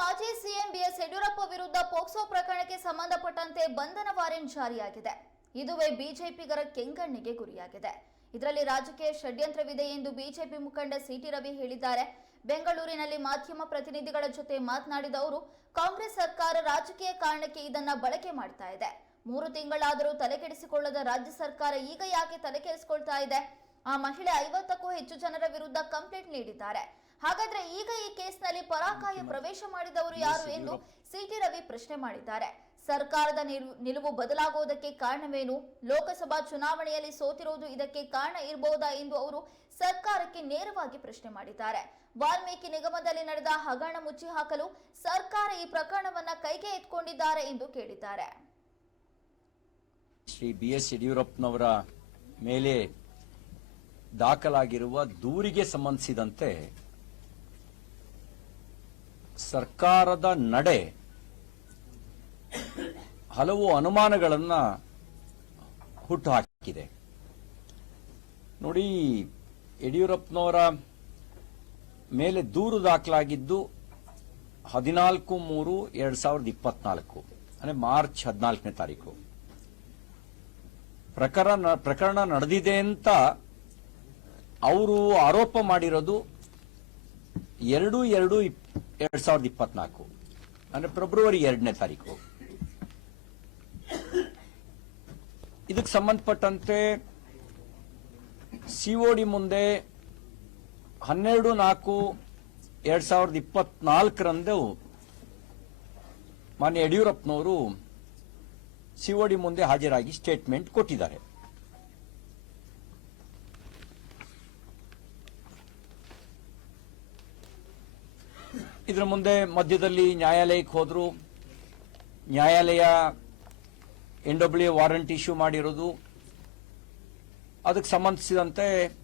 ಮಾಜಿ CM BS Yediyurappa ವಿರುದ್ಧ POCSO ಪ್ರಕರಣಕ್ಕೆ ಸಂಬಂಧಪಟ್ಟಂತೆ ಬಂಧನ ವಾರೆಂಟ್ ಜಾರಿಯಾಗಿದೆ. ಇದುವೇ ಬಿಜೆಪಿಗರ ಕೆಂಗಣ್ಣಿಗೆ ಗುರಿಯಾಗಿದೆ. ಇದರಲ್ಲಿ ರಾಜಕೀಯ ಷಡ್ಯಂತ್ರವಿದೆ ಎಂದು ಬಿಜೆಪಿ ಮುಖಂಡ ಸಿಟಿ ರವಿ ಹೇಳಿದ್ದಾರೆ. ಬೆಂಗಳೂರಿನಲ್ಲಿ ಮಾಧ್ಯಮ ಪ್ರತಿನಿಧಿಗಳ ಜೊತೆ ಮಾತನಾಡಿದ ಅವರು, ಕಾಂಗ್ರೆಸ್ ಸರ್ಕಾರ ರಾಜಕೀಯ ಕಾರಣಕ್ಕೆ ಇದನ್ನ ಬಳಕೆ ಮಾಡ್ತಾ ಇದೆ. ಮೂರು ತಿಂಗಳಾದರೂ ತಲೆಕೆಡಿಸಿಕೊಳ್ಳದ ರಾಜ್ಯ ಸರ್ಕಾರ ಈಗ ಯಾಕೆ ತಲೆಕೆಡಿಸಿಕೊಳ್ತಾ ಇದೆ? ಆ ಮಹಿಳೆ ಐವತ್ತಕ್ಕೂ ಹೆಚ್ಚು ಜನರ ವಿರುದ್ಧ ಕಂಪ್ಲೇಂಟ್ ನೀಡಿದ್ದಾರೆ. ಹಾಗಾದ್ರೆ ಈಗ ಈ ಕೇಸ್ನಲ್ಲಿ ಪರಾಕಾಯ ಪ್ರವೇಶ ಮಾಡಿದವರು ಯಾರು ಎಂದು ಸಿಟಿ ರವಿ ಪ್ರಶ್ನೆ ಮಾಡಿದ್ದಾರೆ. ಸರ್ಕಾರದ ನಿಲು- ನಿಲುವು ಬದಲಾಗುವುದಕ್ಕೆ ಕಾರಣವೇನು? ಲೋಕಸಭಾ ಚುನಾವಣೆಯಲ್ಲಿ ಸೋತಿರುವುದು ಇದಕ್ಕೆ ಕಾರಣ ಇರಬಹುದಾ ಎಂದು ಅವರು ಸರ್ಕಾರಕ್ಕೆ ನೇರವಾಗಿ ಪ್ರಶ್ನೆ ಮಾಡಿದ್ದಾರೆ. ವಾಲ್ಮೀಕಿ ನಿಗಮದಲ್ಲಿ ನಡೆದ ಹಗರಣ ಮುಚ್ಚಿ ಹಾಕಲು ಸರ್ಕಾರ ಈ ಪ್ರಕರಣವನ್ನ ಕೈಗೆ ಎತ್ಕೊಂಡಿದ್ದಾರೆ ಎಂದು ಕೇಳಿದ್ದಾರೆ. ಶ್ರೀ ಬಿ ಎಸ್ ಯಡಿಯೂರಪ್ಪನವರ ಮೇಲೆ ದಾಖಲಾಗಿರುವ ದೂರಿಗೆ ಸಂಬಂಧಿಸಿದಂತೆ ಸರ್ಕಾರದ ನಡೆ ಹಲವು ಅನುಮಾನಗಳನ್ನು ಹುಟ್ಟುಹಾಕಿದೆ. ನೋಡಿ, ಯಡಿಯೂರಪ್ಪನವರ ಮೇಲೆ ದೂರು ದಾಖಲಾಗಿದ್ದು ಹದಿನಾಲ್ಕು ಮೂರು ಎರಡ್ ಸಾವಿರದ ಇಪ್ಪತ್ನಾಲ್ಕು, ಅಂದರೆ ಮಾರ್ಚ್ ಹದಿನಾಲ್ಕನೇ ತಾರೀಕು. ಪ್ರಕರಣ ಪ್ರಕರಣ ನಡೆದಿದೆ ಅಂತ ಅವರು ಆರೋಪ ಮಾಡಿರೋದು ಎರಡು ಎರಡು ಎರಡ್ ಸಾವಿರದ ಇಪ್ಪತ್ನಾಲ್ಕು. ಅಂದ್ರೆ ಫೆಬ್ರವರಿ ಎರಡನೇ ತಾರೀಕು. ಇದಕ್ಕೆ ಸಂಬಂಧಪಟ್ಟಂತೆ ಸಿಒಡಿ ಮುಂದೆ ಹನ್ನೆರಡು ನಾಲ್ಕು, ಎರಡ್ ಸಾವಿರದ ಇಪ್ಪತ್ನಾಲ್ಕರಂದು ಮಾನ್ಯ ಯಡಿಯೂರಪ್ಪನವರು ಸಿಒಡಿ ಮುಂದೆ ಹಾಜರಾಗಿ ಸ್ಟೇಟ್ಮೆಂಟ್ ಕೊಟ್ಟಿದ್ದಾರೆ. ಇದರ ಮುಂದೆ ಮಧ್ಯದಲ್ಲಿ ನ್ಯಾಯಾಲಯಕ್ಕೆ ಹೋದರು. ನ್ಯಾಯಾಲಯ ಎನ್ ಡಬ್ಲ್ಯೂ ವಾರಂಟ್ ಇಶ್ಯೂ ಮಾಡಿರೋದು. ಅದಕ್ಕೆ ಸಂಬಂಧಿಸಿದಂತೆ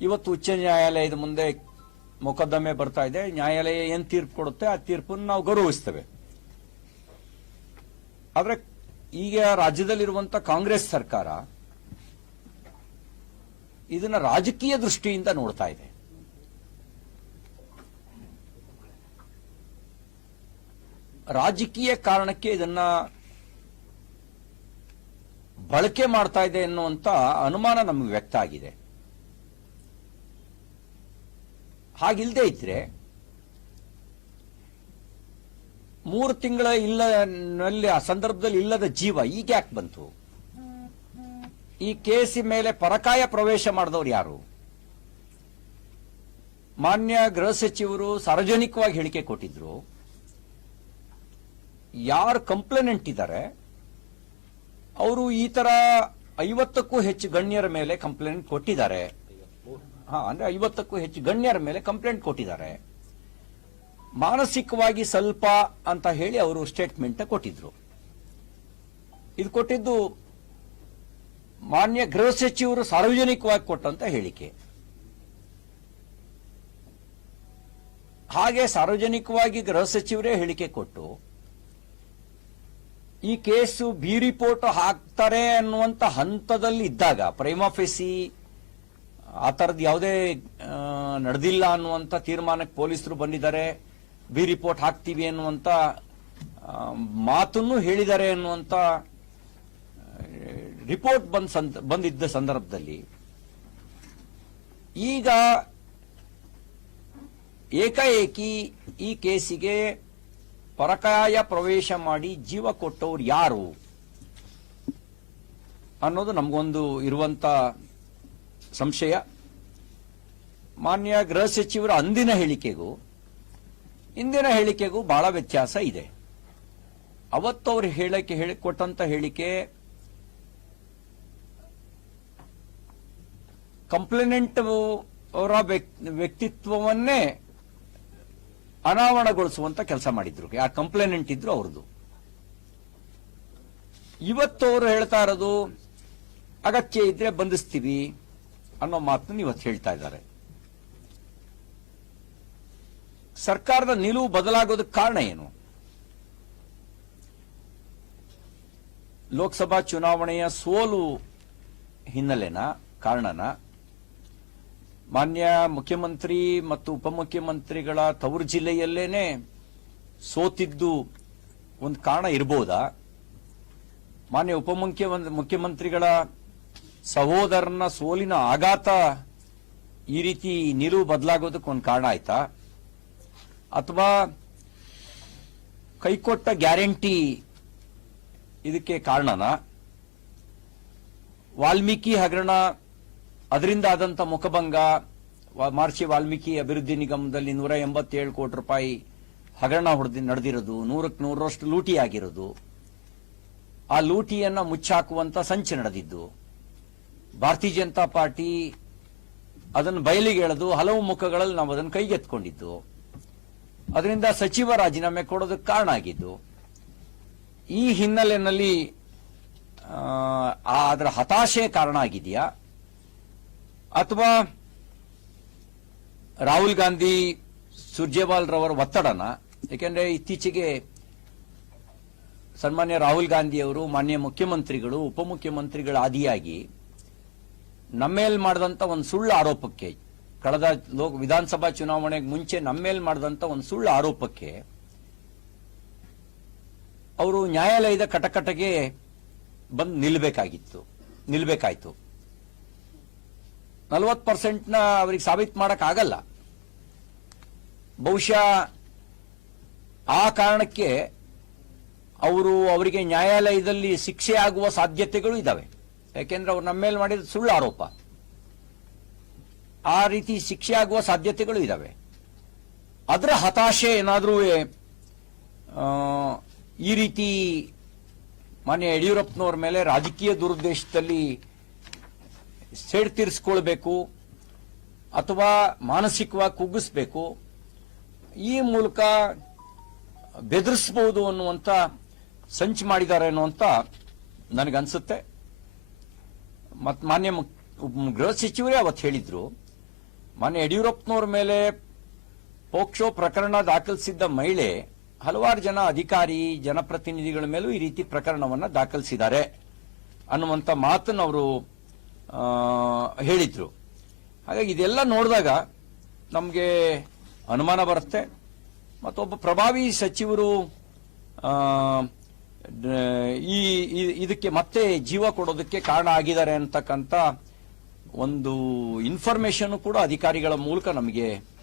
ಇವತ್ತು ಉಚ್ಚ ನ್ಯಾಯಾಲಯದ ಮುಂದೆ ಮೊಕದ್ದಮೆ ಬರ್ತಾ ಇದೆ. ನ್ಯಾಯಾಲಯ ಏನು ತೀರ್ಪು ಕೊಡುತ್ತೆ, ಆ ತೀರ್ಪನ್ನು ನಾವು ಗೌರವಿಸ್ತೇವೆ. ಆದರೆ ಈಗ ರಾಜ್ಯದಲ್ಲಿರುವಂಥ ಕಾಂಗ್ರೆಸ್ ಸರ್ಕಾರ ಇದನ್ನ ರಾಜಕೀಯ ದೃಷ್ಟಿಯಿಂದ ನೋಡ್ತಾ ಇದೆ. ರಾಜಕೀಯ ಕಾರಣಕ್ಕೆ ಇದನ್ನ ಬಳಕೆ ಮಾಡ್ತಾ ಇದೆ ಎನ್ನುವಂತ ಅನುಮಾನ ನಮಗೆ ವ್ಯಕ್ತ ಆಗಿದೆ. ಹಾಗಿಲ್ದೇ ಇದ್ರೆ ಮೂರು ತಿಂಗಳ ಇಲ್ಲ ನಲ್ಲಿ ಆ ಸಂದರ್ಭದಲ್ಲಿ ಇಲ್ಲದ ಜೀವ ಈಗ ಯಾಕೆ ಬಂತು? ಈ ಕೇಸಿ ಮೇಲೆ ಪರಕಾಯ ಪ್ರವೇಶ ಮಾಡಿದವರು ಯಾರು? ಮಾನ್ಯ ಗೃಹ ಸಚಿವರು ಸಾರ್ವಜನಿಕವಾಗಿ ಹೇಳಿಕೆ ಕೊಟ್ಟಿದ್ರು. ಯಾರು ಕಂಪ್ಲೇನೆಂಟ್ ಇದ್ದಾರೆ ಅವರು ಈ ತರ ಐವತ್ತಕ್ಕೂ ಹೆಚ್ಚು ಗಣ್ಯರ ಮೇಲೆ ಕಂಪ್ಲೇಂಟ್ ಕೊಟ್ಟಿದ್ದಾರೆ. ಹಾ, ಅಂದ್ರೆ ಐವತ್ತಕ್ಕೂ ಹೆಚ್ಚು ಗಣ್ಯರ ಮೇಲೆ ಕಂಪ್ಲೇಂಟ್ ಕೊಟ್ಟಿದ್ದಾರೆ. ಮಾನಸಿಕವಾಗಿ ಸ್ವಲ್ಪ ಅಂತ ಹೇಳಿ ಅವರು ಸ್ಟೇಟ್ಮೆಂಟ್ ಕೊಟ್ಟಿದ್ರು. ಇದು ಕೊಟ್ಟಿದ್ದು ಮಾನ್ಯ ಗೃಹ ಸಚಿವರು ಸಾರ್ವಜನಿಕವಾಗಿ ಕೊಟ್ಟಂತ ಹೇಳಿಕೆ. ಹಾಗೆ ಸಾರ್ವಜನಿಕವಾಗಿ ಗೃಹ ಸಚಿವರೇ ಹೇಳಿಕೆ ಕೊಟ್ಟು ಈ ಕೇಸು ಬಿ ರಿಪೋರ್ಟ್ ಹಾಕ್ತಾರೆ ಅನ್ನುವಂತ ಹಂತದಲ್ಲಿ ಇದ್ದಾಗ ಪ್ರೈಮಾಫೆಸಿ ಆ ತರದ್ ಯಾವುದೇ ನಡೆದಿಲ್ಲ ಅನ್ನುವಂತ ತೀರ್ಮಾನಕ್ಕೆ ಪೊಲೀಸರು ಬಂದಿದ್ದಾರೆ ಬಿ ರಿಪೋರ್ಟ್ ಹಾಕ್ತೀವಿ ಅನ್ನುವಂತ ಆ, ಮಾತನ್ನು ಹೇಳಿದ್ದಾರೆ ಅನ್ನುವಂತ ರಿಪೋರ್ಟ್ ಬಂದ್ ಬಂದಿದ್ದ ಸಂದರ್ಭದಲ್ಲಿ ಈಗ ಏಕಾಏಕಿ ಈ ಕೇಸಿಗೆ ಪರಕಾಯ ಪ್ರವೇಶ ಮಾಡಿ ಜೀವ ಕೊಟ್ಟವ್ರು ಯಾರು? ಅನ್ನೋದು ನಮಗೊಂದು ಇರುವಂತ ಸಂಶಯ. ಮಾನ್ಯ ಗೃಹ ಸಚಿವರ ಅಂದಿನ ಹೇಳಿಕೆಗೂ, ಇಂದಿನ ಹೇಳಿಕೆಗೂ ಬಹಳ ವ್ಯತ್ಯಾಸ ಇದೆ. ಅವತ್ತು ಅವರು ಹೇಳಿಕೆ ಹೇಳಿ ಕೊಟ್ಟಂತ ಹೇಳಿಕೆ ಕಂಪ್ಲೇನೆಂಟ್ ಅವರ ವ್ಯಕ್ತಿ- ವ್ಯಕ್ತಿತ್ವವನ್ನೇ ಅನಾವರಣಗೊಳಿಸುವಂತ ಕೆಲಸ ಮಾಡಿದ್ರು. ಆ ಕಂಪ್ಲೇನೆಂಟ್ ಇದ್ರು ಅವ್ರದ್ದು. ಇವತ್ತು ಹೇಳ್ತಾ ಇರೋದು, ಅಗತ್ಯ ಇದ್ರೆ ಬಂಧಿಸ್ತೀವಿ ಅನ್ನೋ ಮಾತನ್ನು ಇವತ್ತು ಹೇಳ್ತಾ ಇದ್ದಾರೆ. ಸರ್ಕಾರದ ನಿಲುವು ಬದಲಾಗೋದಕ್ಕೆ ಕಾರಣ ಏನು? ಲೋಕಸಭಾ ಚುನಾವಣೆಯ ಸೋಲು ಹಿನ್ನೆಲೆನ, ಕಾರಣನ ಮಾನ್ಯ ಮುಖ್ಯಮಂತ್ರಿ ಮತ್ತು ಉಪಮುಖ್ಯಮಂತ್ರಿಗಳ ತವರು ಜಿಲ್ಲೆಯಲ್ಲೇನೆ ಸೋತಿದ್ದು ಒಂದು ಕಾರಣ ಇರಬಹುದಾ ಮಾನ್ಯ ಉಪಮುಖ್ಯ ಮುಖ್ಯಮಂತ್ರಿಗಳ ಸಹೋದರನ ಸೋಲಿನ ಆಘಾತ ಈ ರೀತಿ ನಿಲುವು ಬದಲಾಗೋದಕ್ಕೆ ಒಂದು ಕಾರಣ ಆಯ್ತಾ? ಅಥವಾ ಕೈಕೊಟ್ಟ ಗ್ಯಾರಂಟಿ ಇದಕ್ಕೆ ಕಾರಣನಾ? ವಾಲ್ಮೀಕಿ ಹಗರಣ ಅದರಿಂದ ಆದಂತ ಮುಖಭಂಗ ಮಹರ್ಷಿ ವಾಲ್ಮೀಕಿ ಅಭಿವೃದ್ಧಿ ನಿಗಮದಲ್ಲಿ ನೂರ ಎಂಬತ್ತೇಳು ಕೋಟಿ ರೂಪಾಯಿ ಹಗರಣ ಹೊಡೆದು, ನಡೆದಿರೋದು ನೂರಕ್ಕೆ ನೂರರಷ್ಟು ಲೂಟಿ ಆಗಿರೋದು. ಆ ಲೂಟಿಯನ್ನು ಮುಚ್ಚಾಕುವಂತ ಸಂಚು ನಡೆದಿದ್ದು. ಭಾರತೀಯ ಜನತಾ ಪಾರ್ಟಿ ಅದನ್ನು ಬಯಲಿಗೆ ಎಳೆದು ಹಲವು ಮುಖಗಳಲ್ಲಿ ನಾವು ಅದನ್ನು ಕೈಗೆತ್ಕೊಂಡಿದ್ದು ಅದರಿಂದ ಸಚಿವ ರಾಜೀನಾಮೆ ಕೊಡೋದಕ್ಕೆ ಕಾರಣ ಆಗಿದ್ದು. ಈ ಹಿನ್ನೆಲೆಯಲ್ಲಿ ಅದರ ಹತಾಶೆ ಕಾರಣ ಆಗಿದೆಯಾ? ಅಥವಾ ರಾಹುಲ್ ಗಾಂಧಿ, ಸುರ್ಜೇವಾಲ್ ರವರ ಒತ್ತಡನ ಯಾಕೆಂದ್ರೆ ಇತ್ತೀಚೆಗೆ ಸನ್ಮಾನ್ಯ ರಾಹುಲ್ ಗಾಂಧಿ ಅವರು ಮಾನ್ಯ ಮುಖ್ಯಮಂತ್ರಿಗಳು, ಉಪಮುಖ್ಯಮಂತ್ರಿಗಳ ಆದಿಯಾಗಿ ನಮ್ಮೇಲ್ ಮಾಡಿದಂತ ಒಂದು ಸುಳ್ಳು ಆರೋಪಕ್ಕೆ, ಕಳೆದ ಲೋಕ, ವಿಧಾನಸಭಾ ಚುನಾವಣೆಗೆ ಮುಂಚೆ ನಮ್ಮೇಲ್ ಮಾಡಿದಂತ ಒಂದು ಸುಳ್ಳು ಆರೋಪಕ್ಕೆ ಅವರು ನ್ಯಾಯಾಲಯದ ಕಟಕಟಗೆ ಬಂದು ನಿಲ್ಬೇಕಾಗಿತ್ತು, ನಿಲ್ಬೇಕಾಯ್ತು. ನಲವತ್ತು ಪರ್ಸೆಂಟ್ನ ಅವರಿಗೆ ಸಾಬೀತು ಮಾಡೋಕ್ಕಾಗಲ್ಲ. ಬಹುಶಃ ಆ ಕಾರಣಕ್ಕೆ ಅವರು ಅವರಿಗೆ ನ್ಯಾಯಾಲಯದಲ್ಲಿ ಶಿಕ್ಷೆ ಆಗುವ ಸಾಧ್ಯತೆಗಳು ಇದ್ದಾವೆ ಯಾಕೆಂದ್ರೆ ಅವ್ರು ನಮ್ಮ ಮೇಲೆ ಮಾಡಿದ ಸುಳ್ಳು ಆರೋಪ. ಆ ರೀತಿ ಶಿಕ್ಷೆ ಆಗುವ ಸಾಧ್ಯತೆಗಳು ಇದ್ದಾವೆ ಅದರ ಹತಾಶೆ ಏನಾದರೂ ಈ ರೀತಿ ಮಾನ್ಯ ಯಡಿಯೂರಪ್ಪನವ್ರ ಮೇಲೆ ರಾಜಕೀಯ ದುರುದ್ದೇಶದಲ್ಲಿ ಸೇಡ್ ತೀರಿಸ್ಕೊಳ್ಬೇಕು ಅಥವಾ ಮಾನಸಿಕವಾಗಿ ಕುಗ್ಗಿಸ್ಬೇಕು. ಈ ಮೂಲಕ ಬೆದರಿಸಬಹುದು ಅನ್ನುವಂತ ಸಂಚು ಮಾಡಿದ್ದಾರೆ ಅನ್ನುವಂತ ನನಗನ್ಸುತ್ತೆ. ಮತ್ತು ಮಾನ್ಯ ಗೃಹ ಸಚಿವರೇ ಅವತ್ತು ಹೇಳಿದ್ರು, ಮಾನ್ಯ ಯಡಿಯೂರಪ್ಪನವ್ರ ಮೇಲೆ ಪೋಕ್ಷೋ ಪ್ರಕರಣ ದಾಖಲಿಸಿದ್ದ ಮಹಿಳೆ ಹಲವಾರು ಜನ ಅಧಿಕಾರಿ, ಜನಪ್ರತಿನಿಧಿಗಳ ಮೇಲೂ ಈ ರೀತಿ ಪ್ರಕರಣವನ್ನು ದಾಖಲಿಸಿದ್ದಾರೆ ಅನ್ನುವಂಥ ಮಾತನ್ನು ಅವರು ಹೇಳಿದ್ರು. ಹಾಗಾಗಿ ಇದೆಲ್ಲ ನೋಡಿದಾಗ ನಮಗೆ ಅನುಮಾನ ಬರುತ್ತೆ. ಮತ್ತೊಬ್ಬ ಪ್ರಭಾವಿ ಸಚಿವರು ಈ- ಇದಕ್ಕೆ ಮತ್ತೆ ಜೀವ ಕೊಡೋದಕ್ಕೆ ಕಾರಣ ಆಗಿದ್ದಾರೆ ಅಂತಕ್ಕಂಥ ಒಂದು ಇನ್ಫಾರ್ಮೇಶನ್ ಕೂಡ ಅಧಿಕಾರಿಗಳ ಮೂಲಕ ನಮಗೆ